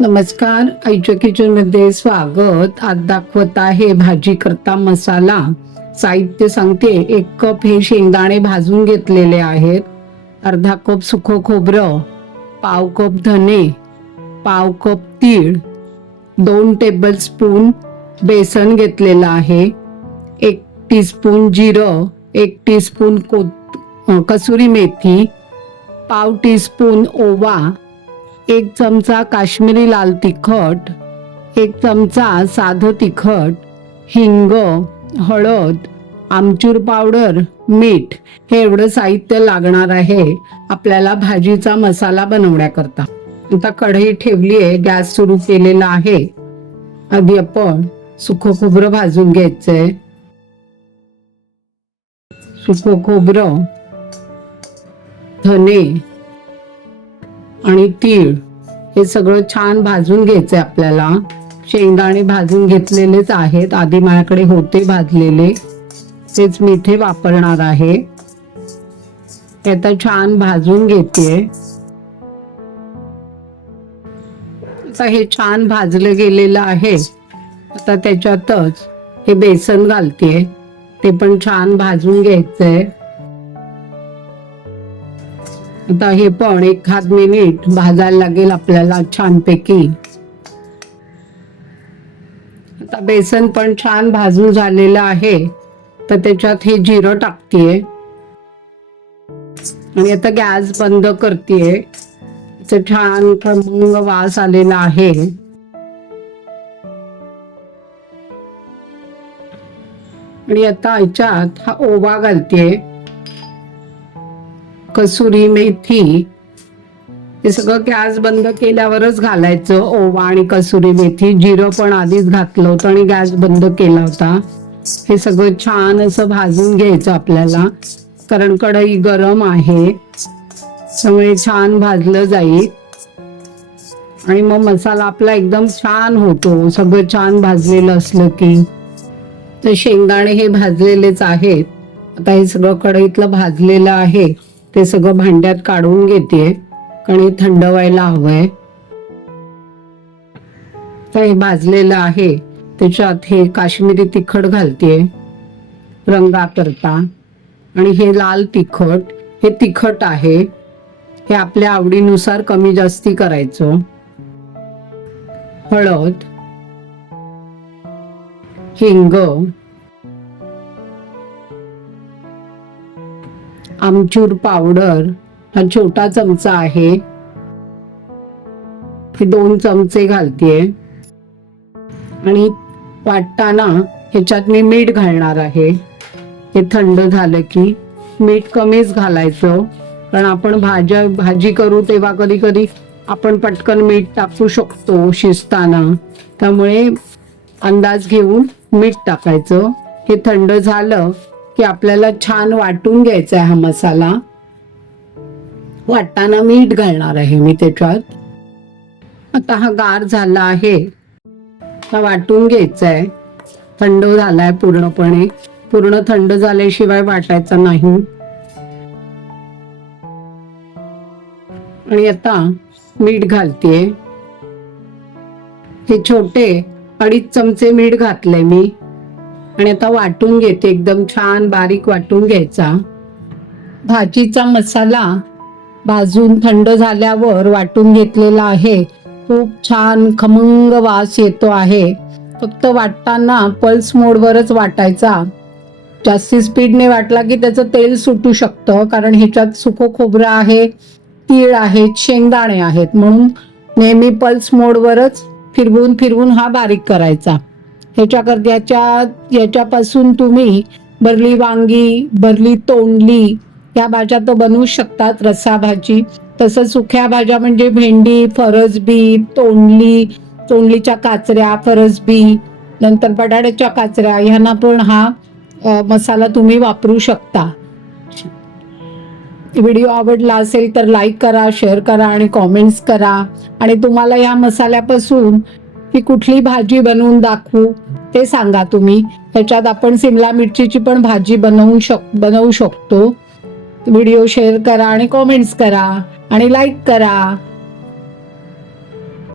नमस्कार, आईच्या किचन मध्ये स्वागत। आज दाखवत आहे भाजी करता मसाला। साहित्य सांगते, 1 कप हे शेंगदाणे भाजून घेतलेले आहेत, अर्धा कप सुखं खोबरं, पाव कप धने, पाव कप तीळ, 2 टेबलस्पून बेसन घेतलेलं आहे, 1 टीस्पून जिरं, 1 टीस्पून कसुरी मेथी, पाव टीस्पून ओवा, 1 चमचा काश्मीरी लाल तिखट, 1 चमचा साधं तिखट, हिंग, हळद, आमचूर पावडर, मीठ हे एवढं साहित्य लागणार आहे आपल्याला भाजीचा मसाला बनवण्याकरता। आता कढई ठेवली आहे, गॅस सुरू केलेला आहे। आधी आपण सुकं खोबरं भाजून घ्यायचंय। सुकं खोबरं, धने आणि तीळ हे सगळं छान भाजून घ्यायचंय आपल्याला। शेंगदाणे भाजून घेतलेलेच आहेत, आधी माझ्याकडे होते भाजलेले, तेच मी इथे वापरणार आहे। आता छान भाजून घेते। आता हे छान भाजलं गेलेलं आहे। आता त्याच्यातच हे बेसन घालते, ते पण छान भाजून घ्यायचंय। आता हे पण 1 मिनिट भाजायला लागेल आपल्याला छानपैकी। आता बेसन पण छान भाजून झालेलं आहे, तर त्याच्यात हे जिरं टाकतेय आणि आता गॅस बंद करतेय। छान खमंग वास आलेला आहे। आणि आता याच्यात हा ओवा घालतेय, कसुरी मेथी, हे सगळं गॅस बंद केल्यावरच घालायचं, ओवा आणि कसुरी मेथी। जिरं पण आधीच घातलं होतं आणि गॅस बंद केला होता। हे सगळं छान असं भाजून घ्यायचं आपल्याला, कारण कढई गरम आहे, त्यामुळे छान भाजलं जाईल आणि मग मसाला आपला एकदम छान होतो, सगळं छान भाजलेलं असलं की। तर शेंगदाणे हे भाजलेलेच आहेत। आता हे सगळं कढईतलं भाजलेलं आहे, ते सगळं भांड्यात काढून घेते, कारण हे थंड व्हायला हवंय। तर हे भाजलेलं आहे, त्याच्यात हे काश्मीरी तिखट घालते रंगाकरता, आणि हे लाल तिखट, हे तिखट आहे, हे आपल्या आवडीनुसार कमी जास्ती करायचं। हळद, हिंग, आमचूर पावडर हा छोटा चमचा आहे, हे 2 चमचे घालतेय। आणि वाटताना ह्याच्यात मी मीठ घालणार आहे। हे थंड झालं की मीठ कमीच घालायचं, कारण आपण भाजी करू तेव्हा कधी कधी आपण पटकन मीठ टाकू शकतो शिजताना, त्यामुळे अंदाज घेऊन मीठ टाकायचं। हे थंड झालं की आपल्याला छान वाटून घ्यायचा आहे हा मसाला। वाटताना मीठ घालणार आहे मी त्याच्यात। आता हा गार झाला आहे, हा वाटून घ्यायचा आहे, थंड झालाय पूर्णपणे, पूर्ण थंड झाल्याशिवाय वाटायचा नाही। आणि आता मीठ घालतेय, हे छोटे 2.5 चमचे मीठ घातलंय मी, आणि आता वाटून घेते, एकदम छान बारीक वाटून घ्यायचा। भाजीचा मसाला भाजून थंड झाल्यावर वाटून घेतलेला आहे, खूप छान खमंग वास येतो आहे। फक्त वाटताना पल्स मोडवरच वाटायचा, जास्ती स्पीडने वाटला की त्याचं तेल सुटू शकतं, कारण ह्याच्यात सुकं खोबरं आहे, तीळ आहेत, शेंगदाणे आहेत, म्हणून नेहमी पल्स मोडवरच फिरवून फिरवून हा बारीक करायचा। याच्यापासून तुम्ही भरली वांगी, भरली तोंडली या भाज्या तर बनवू शकतात, रस्सा भाजी। तसं सुक्या भाज्या म्हणजे भेंडी, फरसबी, तोंडलीच्या काचऱ्या, फरसबी, नंतर बटाट्याच्या काचऱ्या, ह्यांना पण हा मसाला तुम्ही वापरू शकता। व्हिडिओ आवडला असेल तर लाईक करा, शेअर करा आणि कॉमेंट्स करा। आणि तुम्हाला या मसाल्यापासून ही कुठली भाजी बनवून दाखवू ते सांगा तुम्ही। ह्याच्यात आपण सिमला मिरचीची पण भाजी बनवू शकतो। व्हिडिओ शेअर करा आणि कॉमेंट्स करा आणि लाईक करा।